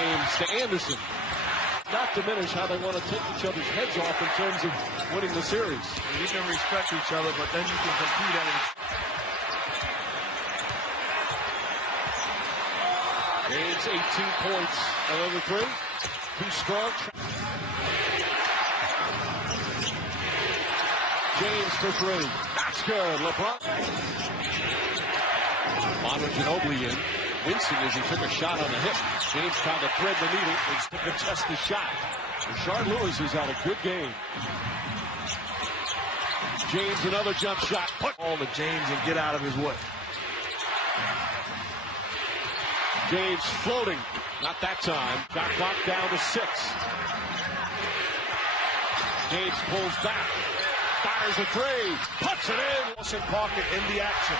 James to Anderson. Not diminish how they want to take each other's heads off in terms of winning the series. You can respect each other, but then you can compete at it. James 18 points, another three. Too strong. James for three. That's good. LeBron. Manu Ginobili in. Wincing as he took a shot on the hip. James trying to thread the needle and to contest the shot. Rashard Lewis has had a good game. James another jump shot. Put all to James and get out of his way. James floating. Not that time. Got clock down to 6. James pulls back. Fires a three. Puts it in. Wilson Parker in the action.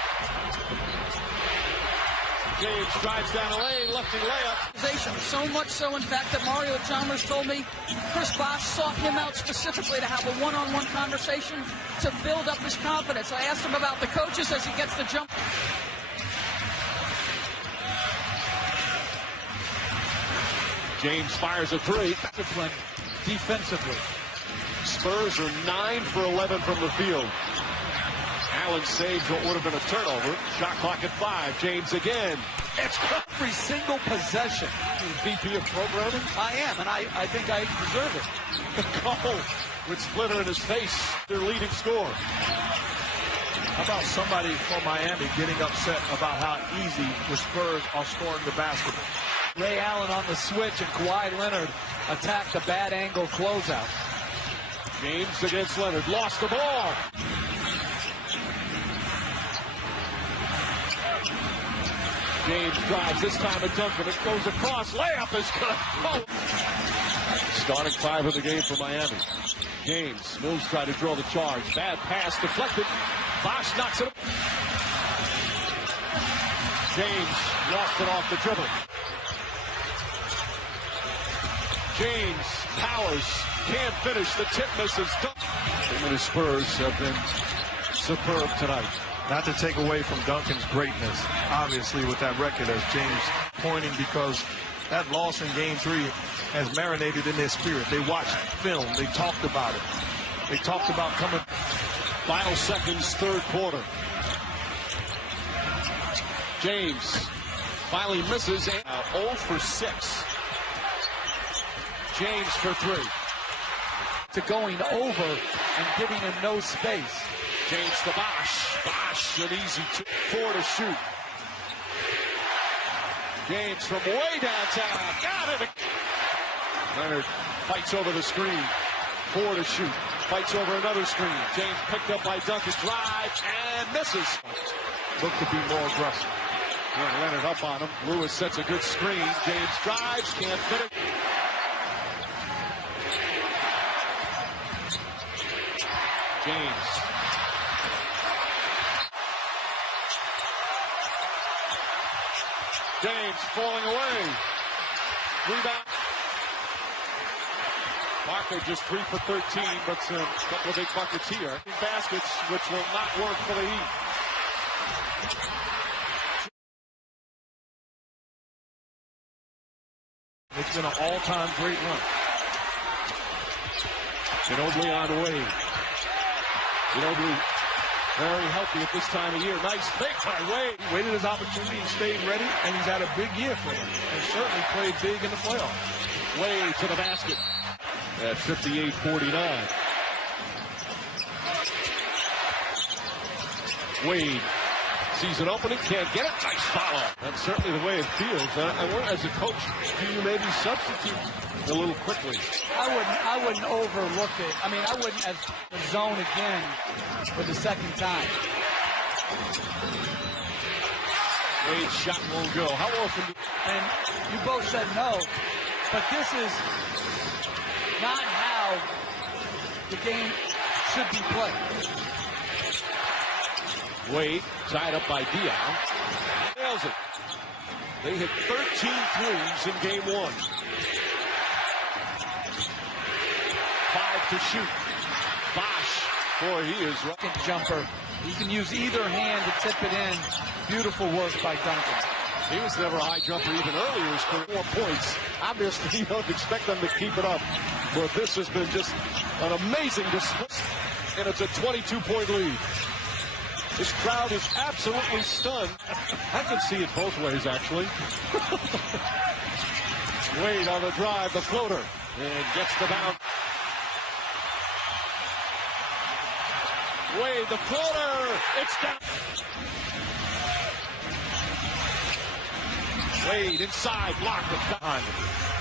James drives down the lane, lefty layup. So much so, in fact, that Mario Chalmers told me Chris Bosh sought him out specifically to have a one-on-one conversation to build up his confidence. I asked him about the coaches as he gets the jump. James fires a three. Discipline defensively. Spurs are 9 for 11 from the field. Allen saves what would have been a turnover. Shot clock at 5. James again. It's every single possession. VP of programming? I am, and I think I deserve it. Cole with Splitter in his face. Their leading scorer. How about somebody from Miami getting upset about how easy the Spurs are scoring the basketball? Ray Allen on the switch, and Kawhi Leonard attacked the bad angle closeout. James against Leonard. Lost the ball. James drives, this time at Duncan. It goes across. Layup is good. Oh. Starting 5 of the game for Miami. James. Mills tried to draw the charge. Bad pass deflected. Bosh knocks it up. James lost it off the dribble. James powers. Can't finish. The tip misses. Him and his Spurs have been superb tonight. Not to take away from Duncan's greatness, obviously, with that record, as James pointing, because that loss in Game 3 has marinated in their spirit. They watched film. They talked about it. They talked about coming. Final seconds, third quarter. James finally misses. 0 for 6. James for 3. To going over and giving him no space. James to Bosh. Bosh, an easy 4 to shoot. James from way downtown. Got it. Leonard fights over the screen. 4 to shoot. Fights over another screen. James picked up by Duncan. Drives and misses. Look to be more aggressive. Yeah, Leonard up on him. Lewis sets a good screen. James drives. Can't fit it. James. James falling away. Rebound. Parker just 3 for 13, but a couple of big buckets here. Baskets, which will not work for the Heat. It's been an all-time great run. Ginobili on the way. Ginobili very healthy at this time of year. Nice fake by Wade. He waited his opportunity and stayed ready, and he's had a big year for him. And certainly played big in the playoffs. Wade to the basket at 58-49. Wade sees an opening, can't get it. Nice follow. That's certainly the way it feels. As a coach, do you maybe substitute a little quickly? I wouldn't overlook it. I mean, I wouldn't have the zone again for the second time. Wade's shot won't go. How often? And you both said no, but this is not how the game should be played. Wade tied up by Dion. Nails it. They hit 13 threes in game 1. 5 to shoot. Bosh, boy, he is right. Jumper. He can use either hand to tip it in. Beautiful work by Duncan. He was never a high jumper even earlier in his career. 4 points. Obviously, you don't expect them to keep it up. But this has been just an amazing display. And it's a 22-point lead. This crowd is absolutely stunned. I can see it both ways, actually. Wade on the drive, the floater, and gets the bounce. Wade, the floater, it's down. Wade inside, blocked it behind him.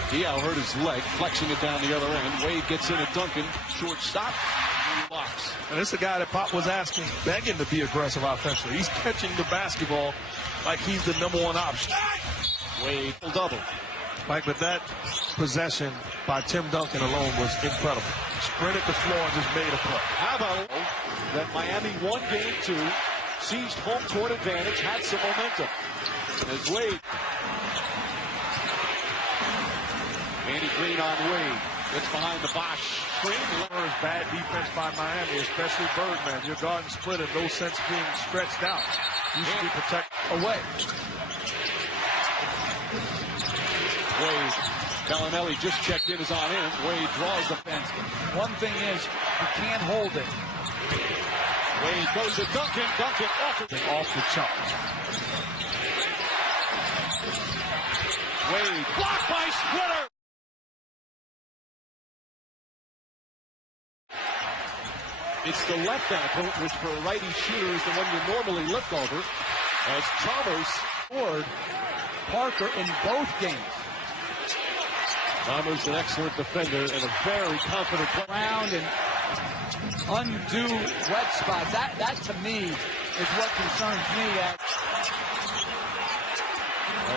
Diaw hurt his leg, flexing it down the other end. Wade gets in at Duncan, short stop, blocks. And this is a guy that Pop was asking, begging to be aggressive offensively. He's catching the basketball like he's the #1 option. Wade double. Mike, but that possession by Tim Duncan alone was incredible. Sprinted the floor and just made a play. How about that Miami won game 2, seized home court advantage, had some momentum. As Wade. Andy Green on Wade. Gets behind the Bosch screen. There's bad defense by Miami, especially Birdman. Your guard and split in no sense being stretched out. You should be protected away. Wade. Bellinelli just checked in, is on in. Wade draws the fence. One thing is, you can't hold it. Wade goes to Duncan. Duncan off the chop. Wade blocked by Splitter. It's the left ankle, which for a righty shooter is the one you normally lift over. As Chalmers Scored Parker in both games. Chalmers, an excellent defender and a very confident player. Round and undo wet spots. That to me is what concerns me.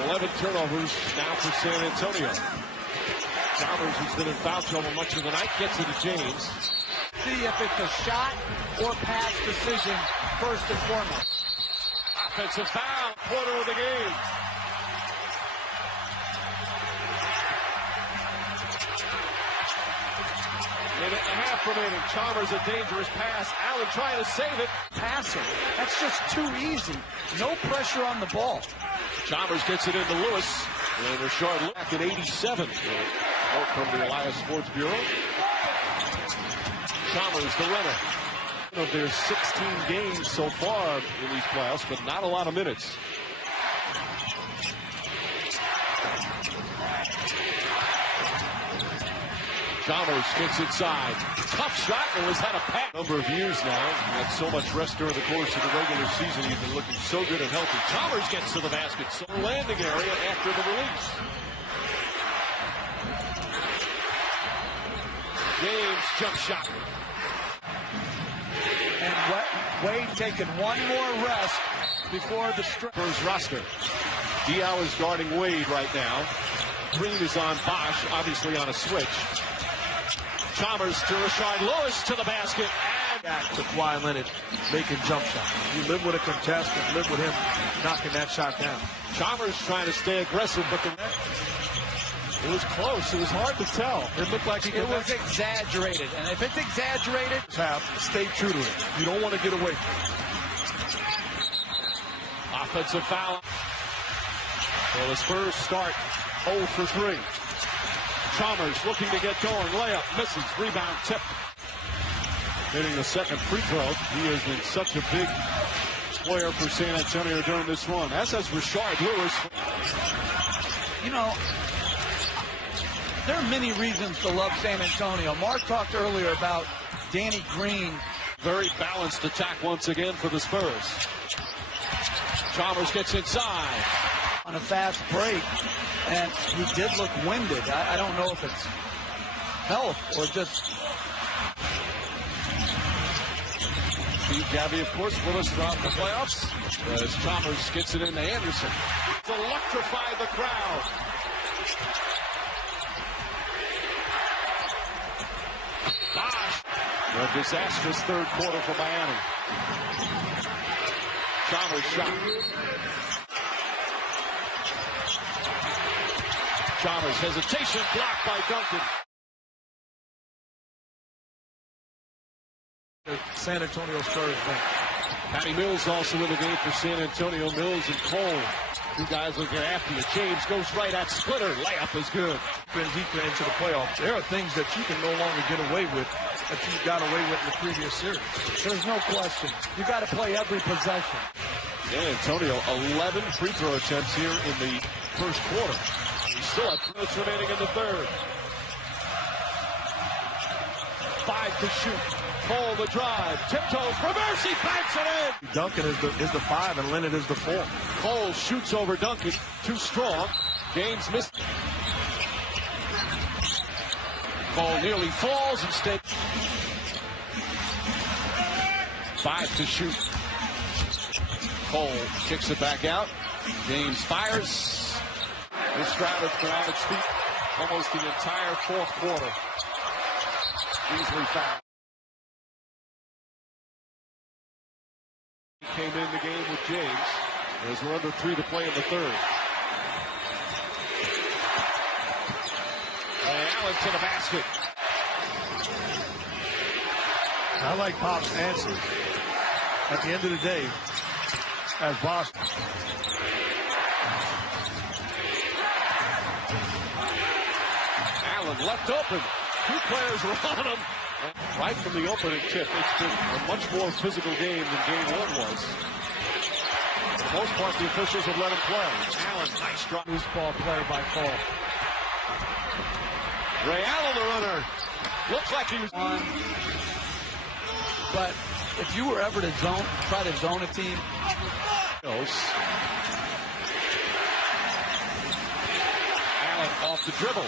11 turnovers now for San Antonio. Chalmers, who's been in foul trouble much of the night, gets it to James. See if it's a shot or pass decision first and foremost. Offensive foul, quarter of the game. Minute and a half remaining. Chalmers, a dangerous pass. Allen trying to save it. Passing. That's just too easy. No pressure on the ball. Chalmers gets it into Lewis. And Rashard back at 87. Quote from the Elias Sports Bureau. Chalmers, the runner. There's 16 games so far in these playoffs, but not a lot of minutes. Chalmers gets inside. Tough shot. Lewis had a pass. Number of years now. He had so much rest during the course of the regular season. He's been looking so good and healthy. Chalmers gets to the basket. So landing area after the release. James jump shot. And Wade taking one more rest before the Spurs roster. Diaw is guarding Wade right now. Green is on Bosch, obviously on a switch. Chalmers to Rashard Lewis to the basket. And Back to Kawhi Leonard making jump shots. You live with a contest and live with him knocking that shot down. Chalmers trying to stay aggressive, but it was close. It was hard to tell. It looked like it was exaggerated. And if it's exaggerated, stay true to it. You don't want to get away from it. Offensive foul. Well, the Spurs start 0 for 3. Chalmers looking to get going. Layup, misses, rebound, tip. Hitting the second free throw. He has been such a big player for San Antonio during this run, as has Rashard Lewis. You know, there are many reasons to love San Antonio. Mark talked earlier about Danny Green. Very balanced attack once again for the Spurs. Chalmers gets inside. On a fast break, and he did look winded. I don't know if it's health or just... Steve Gabby, of course, with us throughout the playoffs. As Chalmers gets it into Anderson. It's electrified the crowd. Bosch. A disastrous third quarter for Miami. Chalmers shot. Chalmers hesitation, blocked by Duncan. San Antonio Spurs bench. Patty Mills also in the game for San Antonio. Mills and Cole Two guys looking after you. James goes right at Splitter. Layup is good. Deeper into the playoffs, there are things that you can no longer get away with that you got away with in the previous series. There's no question. You got to play every possession. San Antonio, 11 free throw attempts here in the first quarter. We still have 2 minutes remaining in the third. 5 to shoot. Cole the drive. Tiptoes. Reverse. He banks it in. Duncan is the 5 and Leonard is the 4. Cole shoots over Duncan. Too strong. James missed. Cole nearly falls instead. 5 to shoot. Cole kicks it back out. James fires. This crowd has been on its feet almost the entire fourth quarter. Easily fouled. He came in the game with James as we're under 3 to play in the third. Ray Allen to the basket. I like Pop's answer. At the end of the day, as Boston. Allen left open. 2 players were on him. Right from the opening tip, it's been a much more physical game than game 1 was. For the most part, the officials have let him play. Allen, nice drop. Loose ball play by Cole. Ray Allen, the runner. Looks like he was on. But if you were ever to try to zone a team. Allen off the dribble.